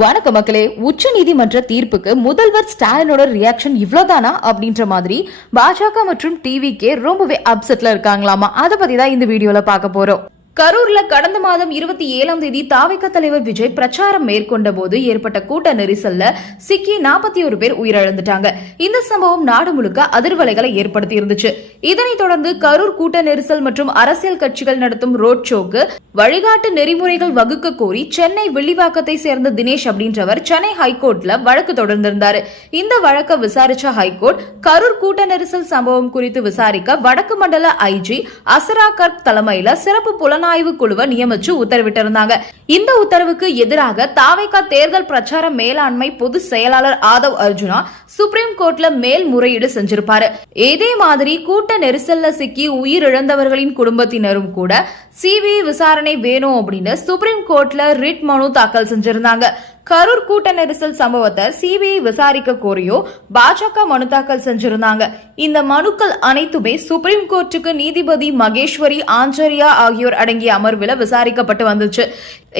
வணக்க மக்களே உச்ச நீதிமன்ற தீர்ப்புக்கு முதல்வர் ஸ்டாலினோட ரியாக்ஷன் இவ்வளவுதானா அப்படின்ற மாதிரி பாஜக மற்றும் டிவிக்கே ரொம்பவே அப்செட்ல இருக்காங்களாமா? அதை பத்தி தான் இந்த வீடியோல பார்க்க போறோம். கரூர்ல கடந்த மாதம் இருபத்தி ஏழாம் தேதி தாவைக்க தலைவர் விஜய் பிரச்சாரம் மேற்கொண்ட போது ஏற்பட்ட கூட்ட நெரிசல்ல சிக்கி நாற்பத்தி ஒரு பேர் உயிரிழந்துட்டாங்க. இந்த சம்பவம் நாடு முழுக்க அதிர்வலைகளை ஏற்படுத்தி இருந்துச்சு இதனைத் தொடர்ந்து கரூர் கூட்ட நெரிசல் மற்றும் அரசியல் கட்சிகள் நடத்தும் ரோட் ஷோக்கு வழிகாட்டு நெறிமுறைகள் வகுக்க கோரி சென்னை வில்லிவாக்கத்தை சேர்ந்த தினேஷ் அப்படின்றவர் சென்னை ஹைகோர்ட்ல வழக்கு தொடர்ந்திருந்தாரு. இந்த வழக்கை விசாரிச்ச ஹைகோர்ட் கரூர் கூட்ட நெரிசல் சம்பவம் குறித்து விசாரிக்க வடக்கு மண்டல ஐஜி அசரா கர்க் தலைமையில சிறப்பு புலன் புலனாய்வு குழுவை நியமிச்சு உத்தரவிட்டிருந்தாங்க. இந்த உத்தரவுக்கு எதிராக தாவைக்கா தேர்தல் பிரச்சார மேலாண்மை பொது செயலாளர் ஆதவ் அர்ஜுனா சுப்ரீம் கோர்ட்ல மேல்முறையீடு செஞ்சிருப்பாரு. இதே மாதிரி கூட்ட நெரிசல்ல சிக்கி உயிரிழந்தவர்களின் குடும்பத்தினரும் கூட சிபிஐ விசாரணை வேணும் அப்படின்னு சுப்ரீம் கோர்ட்ல ரிட் மனு தாக்கல் செஞ்சிருந்தாங்க. கரூர் கூட்ட நெரிசல் சம்பவத்தை சிபிஐ விசாரிக்க கோரியோ பாஜக மனு தாக்கல் செஞ்சிருந்தாங்க. இந்த மனுக்கள் அனைத்துமே சுப்ரீம் கோர்ட்டுக்கு நீதிபதி மகேஸ்வரி ஆஞ்சரியா ஆகியோர் அடங்கிய அமர்வில் விசாரிக்கப்பட்டு வந்துச்சு.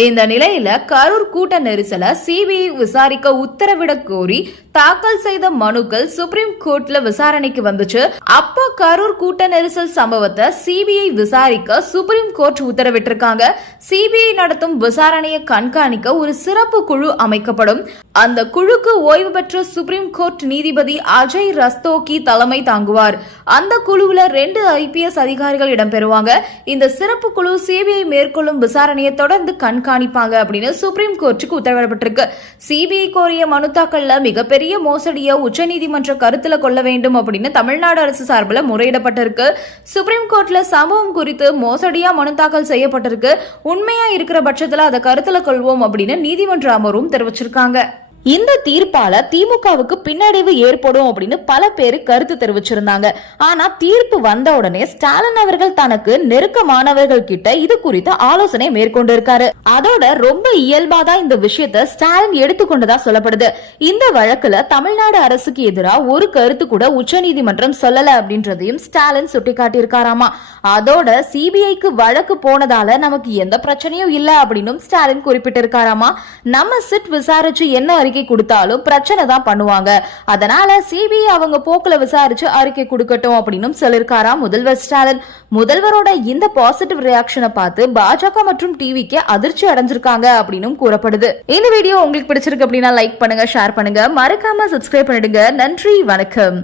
இந்த நிலையில கரூர் கூட்ட நெரிசலை சிபிஐ விசாரிக்க உத்தரவிட கோரி தாக்கல் செய்த மனுக்கள் சுப்ரீம் கோர்ட்ல விசாரணைக்கு வந்துச்சு. அப்போ கரூர் கூட்ட நெரிசல் சம்பவத்தை சிபிஐ விசாரிக்க சுப்ரீம் கோர்ட் உத்தரவிட்டிருக்காங்க. சிபிஐ நடத்தும் விசாரணையை கண்காணிக்க ஒரு சிறப்பு குழு அமைக்கப்படும். அந்த குழுக்கு ஓய்வு பெற்ற சுப்ரீம் கோர்ட் நீதிபதி அஜய் ரஸ்தோகி தலைமை தாங்குவார். அந்த குழுவுல ரெண்டு ஐபிஎஸ் அதிகாரிகள் இடம்பெறுவாங்க. இந்த சிறப்பு குழு சிபிஐ மேற்கொள்ளும் விசாரணையை தொடர்ந்து கண் கண்காணிப்பாங்க அப்படின்னு சுப்ரீம் கோர்ட்டுக்கு உத்தரவிடப்பட்டிருக்கு. சிபிஐ கோரிய மனு தாக்கல்ல மிகப்பெரிய மோசடியை உச்சநீதிமன்ற கருத்துல கொள்ள வேண்டும் அப்படின்னு தமிழ்நாடு அரசு சார்பில் முறையிடப்பட்டிருக்கு. சுப்ரீம் கோர்ட்ல சம்பவம் குறித்து மோசடியா மனு தாக்கல் செய்யப்பட்டிருக்கு. உண்மையா இருக்கிற பட்சத்துல அதை கருத்துல கொள்வோம் அப்படின்னு நீதிமன்ற அமர்வும் தெரிவிச்சிருக்காங்க. இந்த தீர்ப்பால திமுகவுக்கு பின்னடைவு ஏற்படும் அப்படின்னு பல பேர் கருத்து தெரிவிச்சிருந்தாங்க. ஆனா தீர்ப்பு வந்த உடனே ஸ்டாலின் அவர்கள் தனக்கு நெருக்கமானவர்கள் கிட்ட இது குறித்து ஆலோசனை மேற்கொண்டு இருக்காரு அதோட ரொம்ப இயல்பாதான் இந்த விஷயத்த ஸ்டாலின் எடுத்துக்கொண்டதா சொல்லப்படுது. இந்த வழக்குல தமிழ்நாடு அரசுக்கு எதிராக ஒரு கருத்து கூட உச்சநீதிமன்றம் சொல்லல அப்படின்றதையும் ஸ்டாலின் சுட்டிக்காட்டியிருக்காராமா. அதோட சிபிஐக்கு வழக்கு போனதால நமக்கு எந்த பிரச்சனையும் இல்ல அப்படின்னும் ஸ்டாலின் குறிப்பிட்டிருக்காராமா. நம்ம சிட் விசாரிச்சு என்ன அறிக்கை கொடுத்தாலும் பிரச்சனை தான் பண்ணுவாங்க. அதனால சிபிஐ அவங்க போக்குல விசாரிச்சு அறிக்கை கொடுக்கட்டும் அப்படின்னு சொல்லிருக்காரா முதல்வர் ஸ்டாலின். முதல்வரோட இந்த பாசிட்டிவ் ரியாக்ஷனை பார்த்து பாஜக மற்றும் டிவிக்கு அதிர்ச்சி அடைஞ்சிருக்காங்க அப்படின்னு கூறப்படுது. இந்த வீடியோ உங்களுக்கு பிடிச்சிருக்கு அப்படின்னா லைக் பண்ணுங்க ஷேர் பண்ணுங்க. மறக்காம சப்ஸ்கிரைப் பண்ணிடுங்க. நன்றி வணக்கம்.